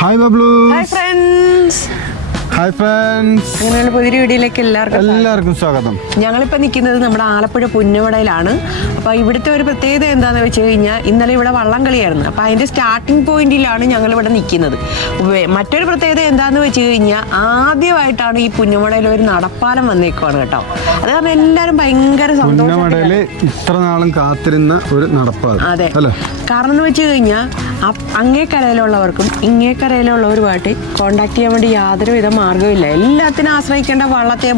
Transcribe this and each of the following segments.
Hi Bablu. Hi friends. അങ്ങനെയുള്ള പുതിയ വീഡിയോയിലേക്ക് എല്ലാവർക്കും സ്വാഗതം. ഞങ്ങളിപ്പോൾ നിൽക്കുന്നത് നമ്മുടെ ആലപ്പുഴ പുന്നമടയിലാണ്. അപ്പോൾ ഇവിടുത്തെ ഒരു പ്രത്യേകത എന്താണെന്ന് വെച്ച് കഴിഞ്ഞാൽ ഇന്നലെ ഇവിടെ വള്ളം കളിയായിരുന്നു. അപ്പോൾ അതിൻ്റെ സ്റ്റാർട്ടിംഗ് പോയിന്റിലാണ് ഞങ്ങളിവിടെ നിൽക്കുന്നത്. മറ്റൊരു പ്രത്യേകത എന്താണെന്ന് വെച്ച് കഴിഞ്ഞാൽ ആദ്യമായിട്ടാണ് ഈ പുന്നമടയിൽ ഒരു നടപ്പാലം വന്നേക്കുവാണ് കേട്ടോ. അത് കാരണം എല്ലാവരും ഭയങ്കര സന്തോഷം. ഇത്ര നാളും കാത്തിരുന്ന ഒരു നടപ്പാലം. അതെ, കാരണം എന്ന് വെച്ച് കഴിഞ്ഞാൽ അങ്ങേക്കരയിലുള്ളവർക്കും ഇങ്ങേക്കരയിലുള്ളവരുമായിട്ട് കോണ്ടാക്ട് ചെയ്യാൻ വേണ്ടി യാതൊരുവിധ മാർഗ്ഗമില്ല. എല്ലാത്തിനും ആശ്രയിക്കേണ്ട വള്ളത്തെ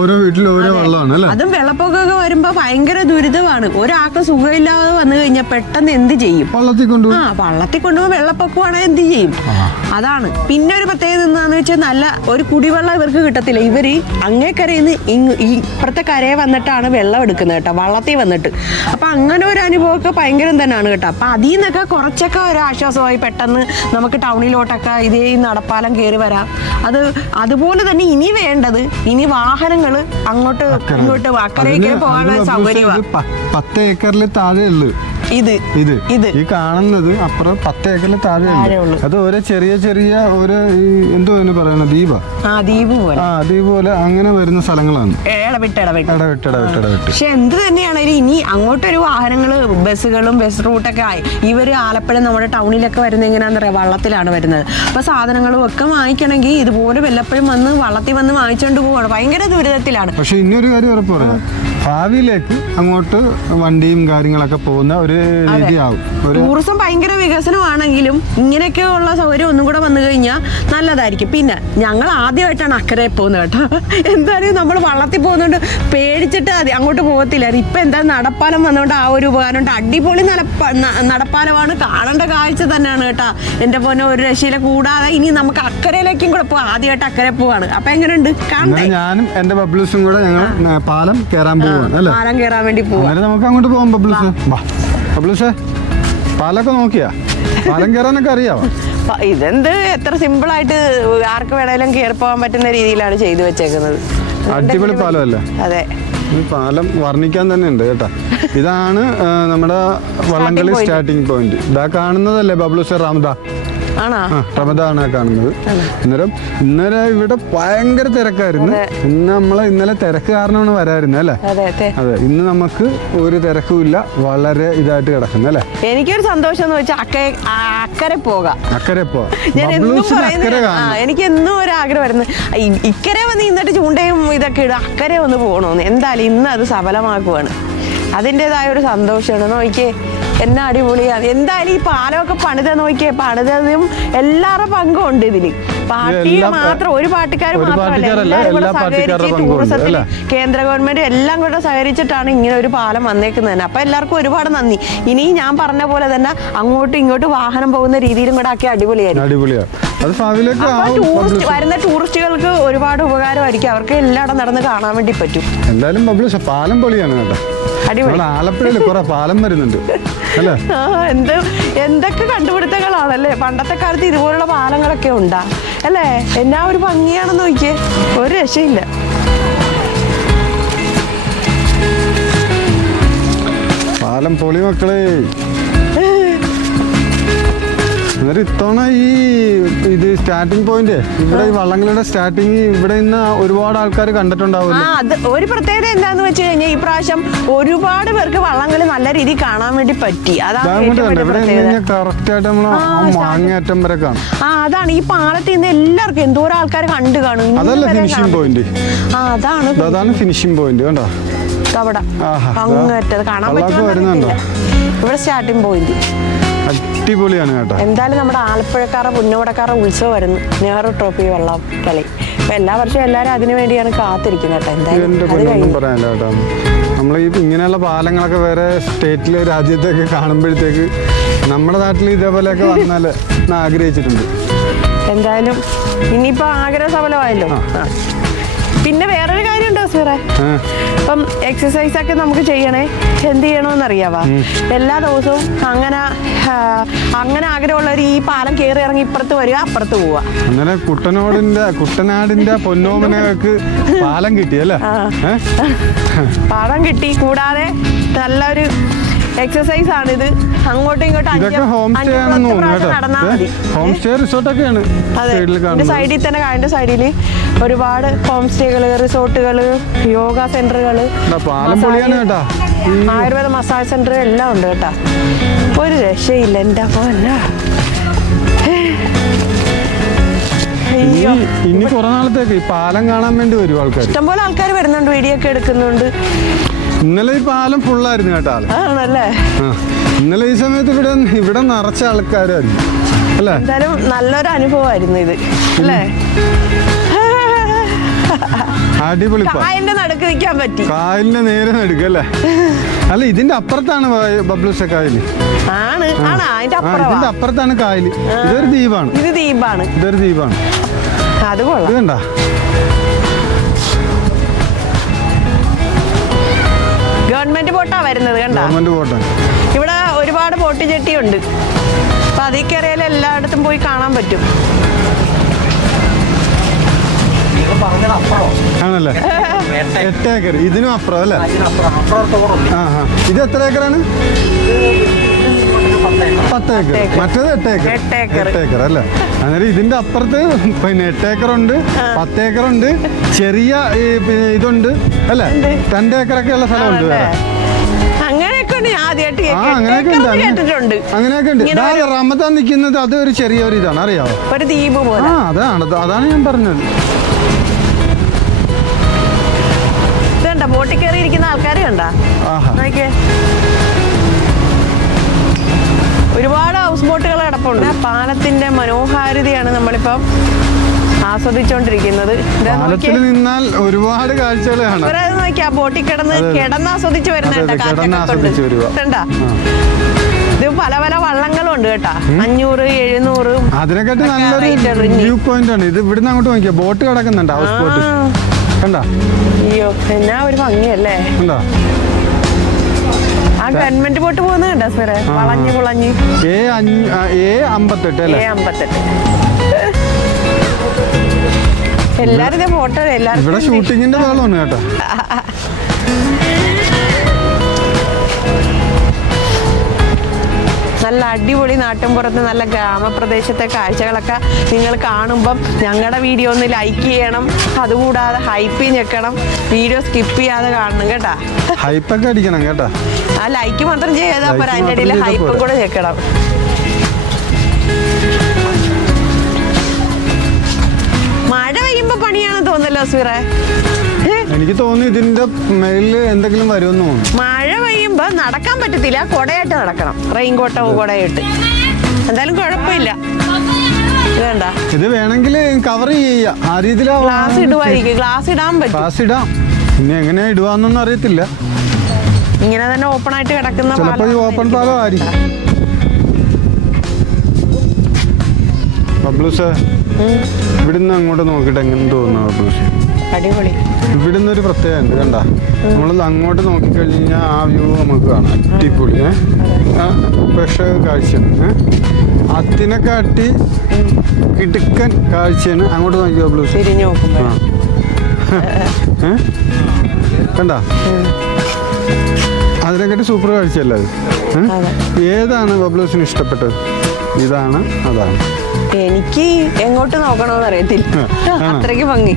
ഓരോ വീട്ടിലും ഓരോ വള്ളമാണ്. അതും വെള്ളപ്പൊക്കമൊക്കെ വരുമ്പോ ഭയങ്കര ദുരിതമാണ്. ഒരാൾക്ക് സുഖമില്ലാതെ വന്നു കഴിഞ്ഞാൽ പെട്ടെന്ന് എന്ത് ചെയ്യും? വള്ളത്തിൽ കൊണ്ടുപോകും. വെള്ളപ്പൊക്കമാണെങ്കിൽ എന്ത് ചെയ്യും? അതാണ്. പിന്നെ ഒരു പ്രത്യേകത എന്താണെന്ന് വെച്ചാൽ നല്ല ഒരു കുടിവെള്ളം ഇവർക്ക് കിട്ടത്തില്ല. ഇവര് അങ്ങേക്കരയിൽ നിന്ന് ഇപ്പുറത്തെ കരയെ വന്നിട്ടാണ് വെള്ളം എടുക്കുന്നത് കേട്ടോ, വള്ളത്തിൽ വന്നിട്ട്. അപ്പൊ അങ്ങനെ ഒരു അനുഭവമൊക്കെ ഭയങ്കരം തന്നെയാണ് കേട്ടോ. അപ്പൊ അതിൽ നിന്നൊക്കെ കുറച്ചൊക്കെ ഒരു ആശ്വാസമായി. പെട്ടെന്ന് നമുക്ക് ടൗണിലോട്ടൊക്കെ ഇതേ നടപ്പാലം കയറി വരാം. അതുപോലെ തന്നെ ഇനി വേണ്ടത് വാഹനങ്ങൾ അങ്ങോട്ട് ഇങ്ങോട്ട് അക്കരയ്ക്ക് പോകാനുള്ള സൗകര്യമാണ്. 10 ഏക്കറിൽ താഴെ ഉള്ളു ഇത് ഈ കാണുന്നത്. അപ്പുറം 10 ഏക്കറിൽ താഴെ ഉള്ളു. അത് ഓരോ ചെറിയ ചെറിയ ഒരു എന്തോ പറയുന്നത് ദ്വീപ് പോലെ അങ്ങനെ വരുന്ന സ്ഥലങ്ങളാണ്. പക്ഷെ എന്ത് തന്നെയാണെങ്കിലും ഇനി അങ്ങോട്ടൊരു വാഹനങ്ങള് ബസ്സുകളും ബസ് റൂട്ടൊക്കെ ആയി. ഇവര് ആലപ്പുഴ നമ്മുടെ ടൗണിലൊക്കെ വരുന്നത് എങ്ങനെയാന്ന് പറയാ, വള്ളത്തിലാണ് വരുന്നത്. അപ്പൊ സാധനങ്ങളും ഒക്കെ വാങ്ങിക്കണമെങ്കിൽ ഇതുപോലെ വല്ലപ്പോഴും വന്ന് വള്ളത്തിൽ വന്ന് വാങ്ങിച്ചോണ്ട് പോവാണ്. ഭയങ്കര ദുരിതത്തിലാണ്. പക്ഷെ ഇന്നൊരു കാര്യം ഉറപ്പ് പറയാം, ഭാവിയിലേക്ക് അങ്ങോട്ട് വണ്ടിയും കാര്യങ്ങളൊക്കെ പോകുന്ന ഒരു രീതിയാവും. ടൂറിസം ഭയങ്കര വികസനമാണെങ്കിലും ഇങ്ങനെയൊക്കെയുള്ള സൗകര്യം ഒന്നും കൂടെ വന്നു കഴിഞ്ഞാൽ നല്ലതായിരിക്കും. പിന്നെ ഞങ്ങൾ ആദ്യമായിട്ടാണ് അക്കരെ പോകുന്നത് കേട്ടോ. എന്തായാലും നമ്മൾ വള്ളത്തിൽ പോകുന്നതുകൊണ്ട് പേടിച്ചിട്ട് അങ്ങോട്ട് പോകത്തില്ല. ഇപ്പൊ എന്താ നടപ്പാലം വന്നുകൊണ്ട് ആ ഒരു ഉപകാരമുണ്ട്. അടിപൊളി നടപ്പാലമാണ്, കാണേണ്ട കാഴ്ച തന്നെയാണ് കേട്ടോ. എന്റെ പൊന്നെ ഒരു രക്ഷയില. കൂടാതെ ഇനി നമുക്ക് അക്കരയിലേക്കും കൂടെ പോവാം. ആദ്യമായിട്ട് അക്കരെ പോവാണ്. അപ്പൊ എങ്ങനെയുണ്ട് കാണണ്ടേ? ഞാനും എന്റെ ബബ്ലൂസും കൂടെ ഞങ്ങൾ പാലം കയറാൻ പാലം കയറാൻ വേണ്ടി പോവാം. നമുക്ക് അങ്ങോട്ട് പോകാം. ബബ്ലൂസേ, പാലൊക്കെ നോക്കിയാ? പാലം കയറാനൊക്കെ അറിയാവോ? ഇതെന്ത് എത്ര സിമ്പിൾ ആയിട്ട് ആർക്ക് വേണേലും കയറി പോകാൻ പറ്റുന്ന രീതിയിലാണ് ചെയ്തു വെച്ചേക്കുന്നത്. അടിപൊളി പാലമല്ലേ? അതെ, പാലം വർണ്ണിക്കാൻ തന്നെ ഉണ്ട് കേട്ടാ. ഇതാണ് നമ്മുടെ വള്ളംകളി സ്റ്റാർട്ടിങ് പോയിന്റ്. ഇതാ കാണുന്നതല്ലേ ബബ്ലൂസേ? റമദാണ് കാണുന്നത്. ഇന്നലെ ഇവിടെ ഭയങ്കര തിരക്കായിരുന്നു. ഇന്നലെ തിരക്ക് കാരണമാണ് വരായിരുന്നത് അല്ലേ? അതെ, ഇന്ന് നമുക്ക് ഒരു തിരക്കുമില്ല, വളരെ ഇതായിട്ട് കിടക്കുന്നു അല്ലേ? എനിക്കൊരു സന്തോഷം എന്ന് വെച്ചാൽ അക്കരെ പോകാം. എനിക്ക് എന്നും ഒരു ആഗ്രഹമായിരുന്നു ഇക്കരെ വന്ന് ഇന്നിട്ട് ചൂണ്ടയും ഇതൊക്കെ ഇടും, അക്കരെ ഒന്ന് പോകണമെന്ന്. എന്തായാലും ഇന്ന് അത് സഫലമാക്കുവാണ്. അതിൻ്റെതായ ഒരു സന്തോഷമാണ്. നോക്കിയേ എന്നാ അടിപൊളിയാണ്. എന്തായാലും ഈ പാലമൊക്കെ പണിതതും എല്ലാവരുടെ പങ്കും ഉണ്ട് ഇതില്. പാർട്ടി മാത്രം, ഒരു പാർട്ടിക്കാർ മാത്രമല്ല, എല്ലാവരും കൂടെ സഹകരിച്ച് ടൂറിസത്തിൽ കേന്ദ്ര ഗവൺമെന്റ് എല്ലാം കൂടെ സഹകരിച്ചിട്ടാണ് ഇങ്ങനെ ഒരു പാലം വന്നേക്കുന്നത് തന്നെ. അപ്പൊ എല്ലാവർക്കും ഒരുപാട് നന്ദി. ഇനി ഞാൻ പറഞ്ഞ പോലെ തന്നെ അങ്ങോട്ടും ഇങ്ങോട്ടും വാഹനം പോകുന്ന രീതിയിലും കൂടെ ആക്കി അടിപൊളിയായിരുന്നു. വരുന്ന ടൂറിസ്റ്റുകൾക്ക് ഒരുപാട് ഉപകാരമായിരിക്കും. അവർക്ക് എല്ലായിടം നടന്ന് കാണാൻ വേണ്ടി പറ്റും. എന്തായാലും പാലം പൊളിയാണ് കേട്ടോ. ആലപ്പുഴയിൽ കുറെ പാലം വരുന്നുണ്ട് അല്ലേ? എന്തൊക്കെ കണ്ടുപിടുത്തങ്ങളാണല്ലേ. പണ്ടത്തെ കാലത്ത് ഇതുപോലുള്ള പാലങ്ങളൊക്കെ ഉണ്ടാ അല്ലേ? എന്നാ ഒരു ഭംഗിയാണെന്ന് നോക്കിയേ, ഒരു രക്ഷയില്ല. പാലം പൊളി മക്കളെ. ഇത്തവണ ഇത് സ്റ്റാർട്ടിംഗ് പോയിന്റ് ഇവിടെ ഈ വള്ളങ്ങളുടെ സ്റ്റാർട്ടിങ് ഇവിടെ നിന്ന് ഒരുപാട് ആൾക്കാർ കണ്ടിട്ടുണ്ടാവില്ല. ഒരു പ്രത്യേകത എന്താന്ന് വെച്ച് കഴിഞ്ഞാൽ ഈ പ്രാവശ്യം ഒരുപാട് പേർക്ക് വള്ളംകളി നല്ല രീതിയിൽ കാണാൻ വേണ്ടി പറ്റി. കറക്റ്റ് ആയിട്ട് നമ്മൾ മാങ്ങേറ്റം വരെ കാണും. അതാണ് ഈ പാലത്തിൽ നിന്ന് എല്ലാവർക്കും എന്തോരം ആൾക്കാർ കണ്ടു കാണും. അതല്ല ഫിനിഷിംഗ് പോയിന്റ്. അതാണ് ഫിനിഷിംഗ് പോയിന്റ്. കണ്ടോ അവിടെ അങ്ങേറ്റത് കാണാൻ പറ്റുന്നുണ്ടോ? ഇവിടെ സ്റ്റാർട്ടിംഗ് പോയിന്റ് അടിപൊളിയാണ് കേട്ടോ. എന്തായാലും നമ്മുടെ ആലപ്പുഴക്കാരുടെ പുന്നമടക്കാരുടെ ഉത്സവം വരുന്നു, നെഹ്റു ട്രോഫി വള്ളം കളി. അപ്പൊ എല്ലാ വർഷവും എല്ലാവരും അതിനു വേണ്ടിയാണ് കാത്തിരിക്കുന്നത് കേട്ടോ. എന്തായാലും പറയാനില്ല കേട്ടോ. നമ്മൾ ഈ ഇങ്ങനെയുള്ള പാലങ്ങളൊക്കെ വേറെ സ്റ്റേറ്റിലെ രാജ്യത്തൊക്കെ കാണുമ്പോഴത്തേക്ക് നമ്മുടെ നാട്ടിൽ ഇതേപോലെയൊക്കെ വന്നാൽ ആഗ്രഹിച്ചിട്ടുണ്ട്. എന്തായാലും ഇനിയിപ്പോ ആഗ്രഹ സഫലമായല്ലോ. പിന്നെ വേറൊരു കാര്യമുണ്ടോ സാറേ, ഇപ്പം എക്സസൈസ് ഒക്കെ നമുക്ക് ചെയ്യണേ. എന്ത് ചെയ്യണമെന്ന് അറിയാവാ? എല്ലാ ദിവസവും അങ്ങനെ ആഗ്രഹമുള്ളവർ ഈ പാലം കയറി ഇറങ്ങി ഇപ്പുറത്ത് വരിക, അപ്പുറത്ത് പോവുക. അങ്ങനെ കുട്ടനാടിന്റെ പൊന്നോമനക്ക് പാലം കിട്ടി അല്ലേ? പാലം കിട്ടി. കൂടാതെ നല്ലൊരു എക്സസൈസ് ആണിത്. അങ്ങോട്ടും ഇങ്ങോട്ടും ഇതൊക്കെ ഹോം സ്റ്റേ ആണെന്ന് തോന്നുന്നു കേട്ടോ. ഹോം സ്റ്റേ റിസോർട്ടൊക്കെയാണ് സൈഡിൽ കാണുന്നത്. സൈഡിൽ തന്നെ കായലിന്റെ സൈഡിൽ ഒരുപാട് ഹോം സ്റ്റേകള്, റിസോർട്ടുകള്, യോഗ സെന്ററുകള്, പാലം പൊളിയാണ് കേട്ടാ. ആയുർവേദ മസാജ് സെന്റർ എല്ലാം ഉണ്ട് കേട്ടാ. ഒരു രക്ഷയില്ല എന്റെ അല്ല. ഇനി കുറെ നാളത്തേക്ക് ഈ പാലം കാണാൻ വേണ്ടി വരും ആൾക്കാർ. ഇഷ്ടംപോലെ ആൾക്കാർ വരുന്നുണ്ട്, വീഡിയോ ഒക്കെ എടുക്കുന്നുണ്ട്. ഇന്നലെ ഈ പാലം ഫുള്ളായിരുന്നു കേട്ടോ ആള്. ആണല്ലേ? ഇന്നലെ ഈ സമയത്ത് ഇവിടെ നിറച്ച ആൾക്കാരായിരുന്നു അല്ലേ. എന്തായാലും നല്ലൊരു അനുഭവമായിരുന്നു ഇത് അല്ലേ. അടിപൊളി. കായലിന്റെ നടുക്ക് നിൽക്കാൻ പറ്റി. കായലിന്റെ നേരെ നടുക്കല്ലേ. അല്ല ഇതിന്റെ അപ്പുറത്താണ് ബബ്ലൂസ കായല്. ആണ് അതിന്റെ ഇതിന്റെ അപ്പുറത്താണ് കായല്. ഇതൊരു ദ്വീപാണ്. ഇതൊരു ദ്വീപാണ്. അത് കൊള്ളാം. ഇത് കണ്ടാ ഗവൺമെന്റ് ബോട്ടാ വരുന്നത് കണ്ടോ. ഗവൺമെന്റ് ബോട്ടാണ്. ഇവിടെ ഒരുപാട് ബോട്ട് ജെട്ടിയുണ്ട്. അപ്പൊ അതിൽ കയറിയാൽ എല്ലായിടത്തും പോയി കാണാൻ പറ്റും. ആണല്ലേ? 8 ഏക്കർ. ഇതിനും അപ്പുറം അല്ലേ? ഇത് എത്ര ഏക്കറാണ്? 10 ഏക്കർ. മറ്റേത് 8 ഏക്കർ അല്ലേ? അന്നേരം ഇതിന്റെ അപ്പുറത്ത് പിന്നെ 8 ഏക്കറുണ്ട്, 10 ഏക്കറുണ്ട്, ചെറിയ ഇതുണ്ട് അല്ലേ? 2 ഏക്കറൊക്കെ ഉള്ള സ്ഥലമുണ്ട് വേറെ. അങ്ങനെയൊക്കെ ഉണ്ട്. അങ്ങനെയൊക്കെ ഉണ്ട്. റമദാൻ നിൽക്കുന്നത് അത് ഒരു ചെറിയൊരു ഇതാണ്, അറിയാവോ? ഒരു ദ്വീപ് പോലെ. അതാണ് ഞാൻ പറഞ്ഞത്. ഇതുണ്ട ബോട്ടിൽ കയറി ഇരിക്കുന്ന ആൾക്കാർ കണ്ടാ. ഒരുപാട് ഹൗസ് ബോട്ടുകൾ കിടപ്പുണ്ട്. പാലത്തിന്റെ മനോഹാരിതയാണ് നമ്മളിപ്പം ആസ്വദിച്ചോണ്ടിരിക്കുന്നത്. നിന്നാൽ ഒരുപാട് കാഴ്ചകൾ നോക്കിയാ ബോട്ടിൽ കിടന്ന് ആസ്വദിച്ച് വരുന്നുണ്ട്. ഇത് പല പല വള്ളങ്ങളും ഉണ്ട് കേട്ടാ. 500, 700. അതിനെക്കാട്ടി നല്ലൊരു വ്യൂ പോയിന്റ് ആണ് ഇത്. ഇവിടുന്ന് അങ്ങോട്ട് നോക്കിയാ ബോട്ട് കിടക്കുന്നുണ്ട്, ഹൗസ് ബോട്ട് കണ്ടാ. അയ്യോ എന്നാ ഒരു ഭംഗിയല്ലേ. ആ ഗവൺമെന്റ് ബോട്ട് പോകുന്നത് കണ്ടാ സാറേ, വളഞ്ഞ് കുളഞ്ഞ്. A58 അല്ലേ? A58. എല്ലാരും ഇതേ ഫോട്ടോ. എല്ലാരും ഇവിടെ ഷൂട്ടിങ്ങിന്റെ ഭാഗമാണ് കേട്ടോ. നല്ല അടിപൊളി നാട്ടിൻപുറത്ത് നല്ല ഗ്രാമപ്രദേശത്തെ കാഴ്ചകളൊക്കെ നിങ്ങൾ കാണുമ്പം ഞങ്ങളുടെ വീഡിയോ ഒന്ന് ലൈക്ക് ചെയ്യണം. അതുകൂടാതെ ഹൈപ്പ് ഞെക്കണം. വീഡിയോ സ്കിപ്പ് ചെയ്യാതെ കാണണം കേട്ടാ. ഹൈപ്പൊക്കെ അടിക്കണം കേട്ടാ. ആ ലൈക്ക് മാത്രം ചെയ്താൽ പോരാ, അതിൻ്റെ ഇടയിൽ ഹൈപ്പും കൂടെ ഞെക്കണം. മഴ പെയ്യുമ്പോ പണിയാണെന്ന് തോന്നല്ലോ സുറേ. എനിക്ക് തോന്നുന്നു ഇതിന്റെ മേലിൽ എന്തെങ്കിലും വരുമെന്ന് തോന്നുന്നു. മഴ പെയ്യുമ്പോ നടക്കാൻ പറ്റത്തില്ല, കൊടയായിട്ട് നടക്കണം. റെയിൻകോട്ടോ കൊടയായിട്ട്. എന്തായാലും കുഴപ്പമില്ല. വേണ്ട, ഇത് വേണമെങ്കിൽ കവർ ചെയ്യാം. ആ രീതിയിൽ ഗ്ലാസ് ഇടുവായിരിക്കും. ഗ്ലാസ് ഇടാൻ പറ്റും. ഗ്ലാസ് ഇടാം. ഇനി എങ്ങനെ ഇടുവാന്നൊന്നും അറിയത്തില്ല. ഇങ്ങനെ തന്നെ ഓപ്പൺ ആയിട്ട് കിടക്കുന്ന ചിലപ്പോ ഈ ഓപ്പൺ പാലം ആയിരിക്കും. ബബ്ലൂസ് ഇവിടുന്ന് അങ്ങോട്ട് നോക്കിയിട്ട് എങ്ങനെ തോന്നുന്നു ബബ്ലൂസ്? അടിപൊളി. ഇവിടുന്ന് ഒരു പ്രത്യേകത ഉണ്ട് കണ്ടാ. നമ്മളൊന്ന് അങ്ങോട്ട് നോക്കിക്കഴിഞ്ഞാൽ ആ വ്യൂ നമുക്ക് കാണാം. അടിപൊളി ഫ്രഷ് കാഴ്ചയാണ്. അതിനെക്കാട്ടി കിടുക്കൻ കാഴ്ചയാണ്. അങ്ങോട്ട് നോക്കിയോ ബബ്ലൂസ്? തിരിഞ്ഞു നോക്കുമ്പോ കണ്ടാ, അതിനെക്കാട്ടി സൂപ്പർ കാഴ്ചയല്ല അത്. ഏതാണ് ബബ്ലൂസിന് ഇഷ്ടപ്പെട്ടത്? ഇതാണ് അതാണ്? എനിക്ക് എങ്ങോട്ട് നോക്കണമെന്ന് അറിയത്തില്ല, അത്രയ്ക്ക് ഭംഗി.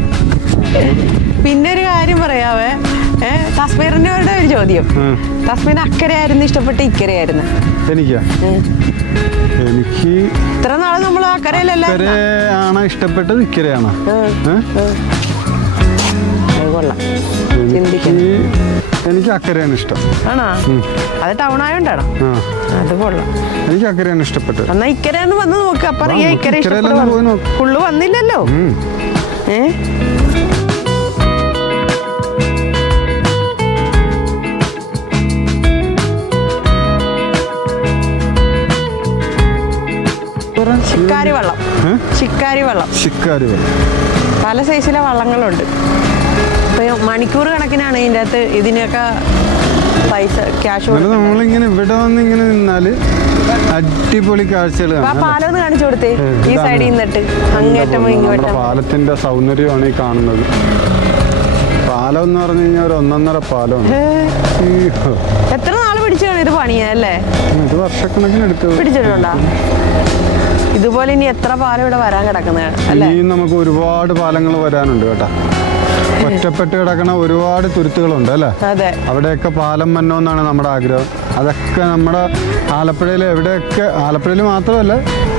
പിന്നെ ഒരു കാര്യം പറയാവേ, തസ്മീറിന്റെ ഒരു ചോദ്യം. തസ്മീർ അക്കരയായിരുന്നു ഇഷ്ടപ്പെട്ട ഇക്കരയായിരുന്നു? എനിക്ക് ഇത്ര നാളെ നമ്മൾ അക്കരയിലല്ല. ഇക്കരയാണോ ഇഷ്ടപ്പെട്ടത് ഇക്കരയാണോ? എനിക്ക് അക്കരയാണ് ഇഷ്ടം. ആണോ? അത് ടൗൺ ആയോണ്ടാണോ? അത് കൊള്ളാം. എനിക്ക് അക്കരയാണ് ഇഷ്ടപ്പെട്ടത്. എന്നാ ഇക്കരന്ന് വന്ന് നോക്ക്. അപ്പൊ ഇക്കര ഫുള്ള് വന്നില്ലല്ലോ. ശിക്കാരി വള്ളം. ശിക്കാരി വള്ളം. ശിക്കാരി വള്ളം. പല സൈസിലെ വള്ളങ്ങളുണ്ട്. മണിക്കൂർ കണക്കിനാണ് ഇതിൻ്റെ അകത്ത് ഇതിനൊക്കെ പൈസ ക്യാഷ്. നമ്മളിങ്ങനെ ഇവിടെ വന്ന് ഇങ്ങനെ നിന്നാല് അടിപൊളി കാഴ്ചകൾ. പാലം ഒന്ന് കാണിച്ചു കൊടുത്തേ. ഈ സൈഡിൽ നിന്നിട്ട് അങ്ങേറ്റം ഇങ്ങോട്ടും പാലത്തിന്റെ സൗന്ദര്യമാണ് ഈ കാണുന്നത്. പാലം എന്ന് പറഞ്ഞു കഴിഞ്ഞാൽ ഒരു 1.5 പാലമാണ്. എത്ര നാൾ പിടിച്ചു ഇത് പണിയല്ലേ? ഇത് വർഷക്കണക്കിന് എടുത്തു പിടിച്ചിട്ടുണ്ടോ? ഇതുപോലെ ഇനി എത്ര പാലം ഇവിടെ വരാൻ കിടക്കുന്നത് അല്ലേ? ഇനിയും നമുക്ക് ഒരുപാട് പാലങ്ങൾ വരാനുണ്ട് കേട്ടാ. ഒറ്റപ്പെട്ട് കിടക്കണ ഒരുപാട് തുരുത്തുകളുണ്ട് അല്ലേ? അതെ. അവിടെയൊക്കെ പാലം വന്നോന്നാണ് നമ്മുടെ ആഗ്രഹം. അതൊക്കെ നമ്മുടെ ആലപ്പുഴയിൽ എവിടെയൊക്കെ, ആലപ്പുഴയിൽ മാത്രമല്ല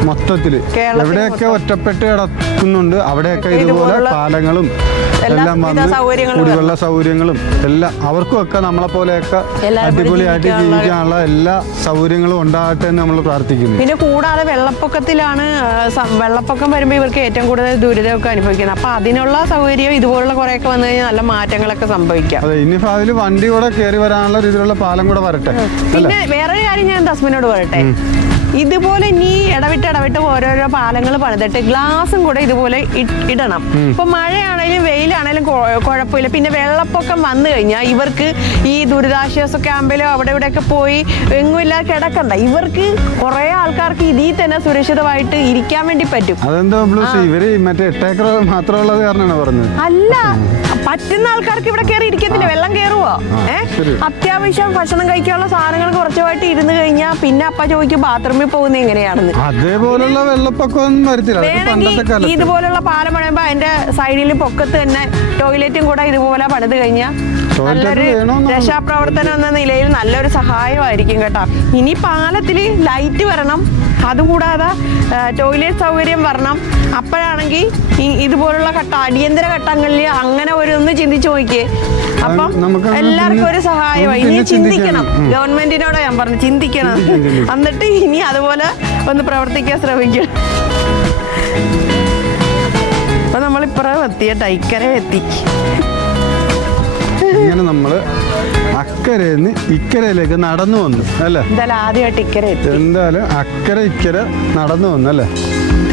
മൊത്തത്തില് എവിടെയൊക്കെ ഒറ്റപ്പെട്ട് കിടക്കുന്നുണ്ട് അവിടെയൊക്കെ ഇതുപോലെ പാലങ്ങളും എല്ലാം വന്ന് കുടിവെള്ള സൗകര്യങ്ങളും എല്ലാം അവർക്കും ഒക്കെ നമ്മളെ പോലെയൊക്കെ അടിപൊളിയായിട്ട് ജീവിക്കാനുള്ള എല്ലാ സൗകര്യങ്ങളും ഉണ്ടാകട്ടെ എന്ന് നമ്മൾ പ്രാർത്ഥിക്കുന്നു. പിന്നെ കൂടാതെ വെള്ളപ്പൊക്കം വരുമ്പോൾ ഇവർക്ക് ഏറ്റവും കൂടുതൽ ദുരിതമൊക്കെ അനുഭവിക്കുന്നത്. അപ്പൊ അതിനുള്ള സൗകര്യം ഇതുപോലുള്ള കുറെയൊക്കെ വന്നു കഴിഞ്ഞാൽ നല്ല മാറ്റങ്ങളൊക്കെ സംഭവിക്കാം. അതെ, ഇനി ഭാവിയിൽ വണ്ടി കൂടെ കയറി വരാനുള്ള രീതിയിലുള്ള പാലം കൂടെ വരട്ടെ. പിന്നെ വേറൊരു കാര്യം ഞാൻ തസ്മിനോട് പറയട്ടെ, ഇതുപോലെ ഇനി ഇടവിട്ട് ഓരോരോ പാലങ്ങൾ പണിതിട്ട് ഗ്ലാസും കൂടെ ഇതുപോലെ ഇടണം. ഇപ്പൊ മഴയാണേലും വെയിലാണേലും കുഴപ്പമില്ല. പിന്നെ വെള്ളപ്പൊക്കം വന്നു കഴിഞ്ഞാൽ ഇവർക്ക് ഈ ദുരിതാശ്വാസ ക്യാമ്പിലോ അവിടെ ഇവിടെയൊക്കെ പോയി എങ്ങുമില്ലാതെ കിടക്കണ്ട. ഇവർക്ക് കുറെ ആൾക്കാർക്ക് ഇതിൽ തന്നെ സുരക്ഷിതമായിട്ട് ഇരിക്കാൻ വേണ്ടി പറ്റും. ഇവര് മറ്റേ 8 ഏക്കർ മാത്രമുള്ളത് കാരണമാണ് പറഞ്ഞത്. അല്ല, പറ്റുന്ന ആൾക്കാർക്ക് ഇവിടെ കയറി ഇരിക്കത്തില്ല, വെള്ളം കയറുവോ? അത്യാവശ്യം ഭക്ഷണം കഴിക്കാനുള്ള സാധനങ്ങൾ കുറച്ചുമായിട്ട് ഇരുന്ന് കഴിഞ്ഞാൽ പിന്നെ അപ്പ ചോദിക്കും ബാത്റൂമിൽ പോകുന്നത് എങ്ങനെയാണെന്ന്. അതേപോലുള്ള വെള്ളപ്പൊക്കം വരത്തില്ല. ഇതുപോലുള്ള പാലം പണിയുമ്പോ അതിന്റെ സൈഡിൽ പൊക്കത്ത് തന്നെ ടോയ്ലറ്റും കൂടെ ഇതുപോലെ പണിത് കഴിഞ്ഞാൽ നല്ലൊരു രക്ഷാപ്രവർത്തനം എന്ന നിലയിൽ നല്ലൊരു സഹായമായിരിക്കും കേട്ടോ. ഇനി പാലത്തിൽ ലൈറ്റ് വരണം, അതുകൂടാതെ ടോയ്ലറ്റ് സൗകര്യം വരണം. അപ്പോഴാണെങ്കിൽ ഇതുപോലുള്ള അടിയന്തര ഘട്ടങ്ങളിൽ അങ്ങനെ ഒന്ന് ചിന്തിച്ചു നോക്കിയേ. അപ്പം എല്ലാവർക്കും ഒരു സഹായമായി. ഇനി ചിന്തിക്കണം, ഗവൺമെന്റിനോട് ഞാൻ പറഞ്ഞു ചിന്തിക്കണം. എന്നിട്ട് ഇനി അതുപോലെ ഒന്ന് പ്രവർത്തിക്കാൻ ശ്രമിക്കണം. അപ്പൊ നമ്മളിപ്പുറം എത്തി കേട്ടോ, ഇക്കരെ എത്തി. ഇങ്ങനെ നമ്മള് അക്കരന്ന് ഇക്കരയിലേക്ക് നടന്നു വന്നു അല്ലേ? എന്തായാലും ആദ്യമായിട്ട് ഇക്കരെ എത്തി. എന്തായാലും അക്കരെ ഇക്കരെ നടന്നു വന്നു അല്ലേ?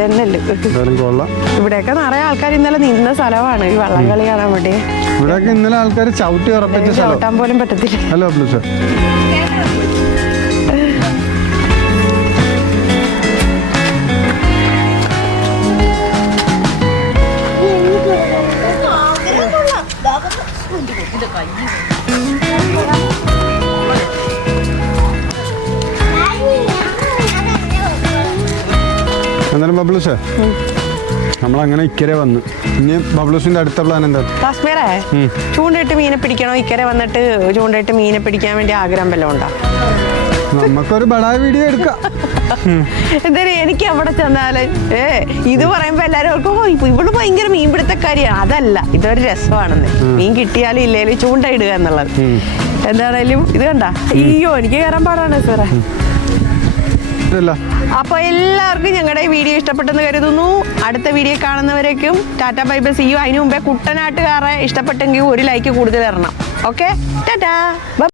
എന്തായാലും കൊള്ളാം. ഇവിടെയൊക്കെ നിറയെ ആൾക്കാർ ഇന്നലെ നിന്ന സ്ഥലമാണ് ഈ വള്ളംകളി കാണാൻ വേണ്ടി. ഇവിടെയൊക്കെ ഇന്നലെ ആൾക്കാർ ചവിട്ടി ഉറപ്പിച്ച ചവിട്ടാൻ പോലും പറ്റത്തില്ല. ഹലോ ബ്ലൂസ്, എന്നാലും ബബ്ലൂസ് നമ്മളങ്ങനെ ഇക്കരെ വന്നു. ഇനി ബബ്ലൂസിന്റെ അടുത്ത പ്ലാൻ എന്താ? കാശ്മീരേ ചൂണ്ടയിട്ട് മീനെ പിടിക്കണോ? ഇക്കരെ വന്നിട്ട് ചൂണ്ടയിട്ട് മീനെ പിടിക്കാൻ വേണ്ടി ആഗ്രഹം വല്ലതും ഉണ്ടോ? നമുക്കൊരു ബടാ വീഡിയോ എടുക്കാം. എന്തായാലും എനിക്ക് അവിടെ ചെന്നാല് ഇത് പറയുമ്പോ എല്ലാരും ഇവിടെ ഭയങ്കര മീൻപിടുത്തക്കാരിയാണ്. അതല്ല, ഇതൊരു രസമാണെന്ന്. മീൻ കിട്ടിയാലും ഇല്ലേലും ചൂണ്ടയിടുക എന്നുള്ളത്. എന്താണേലും ഇത് കണ്ട, അയ്യോ എനിക്ക് കയറാൻ പാടാണ് സാറേ. അപ്പൊ എല്ലാവർക്കും ഞങ്ങളുടെ ഈ വീഡിയോ ഇഷ്ടപ്പെട്ടെന്ന് കരുതുന്നു. അടുത്ത വീഡിയോ കാണുന്നവരേക്കും ta ta bye bye, see you. അതിനു മുമ്പേ കുട്ടനാട്ടുകാരെ ഇഷ്ടപ്പെട്ടെങ്കിൽ ഒരു ലൈക്ക് കൂടുതൽ തരണം. ഓക്കെ, ടാറ്റാ.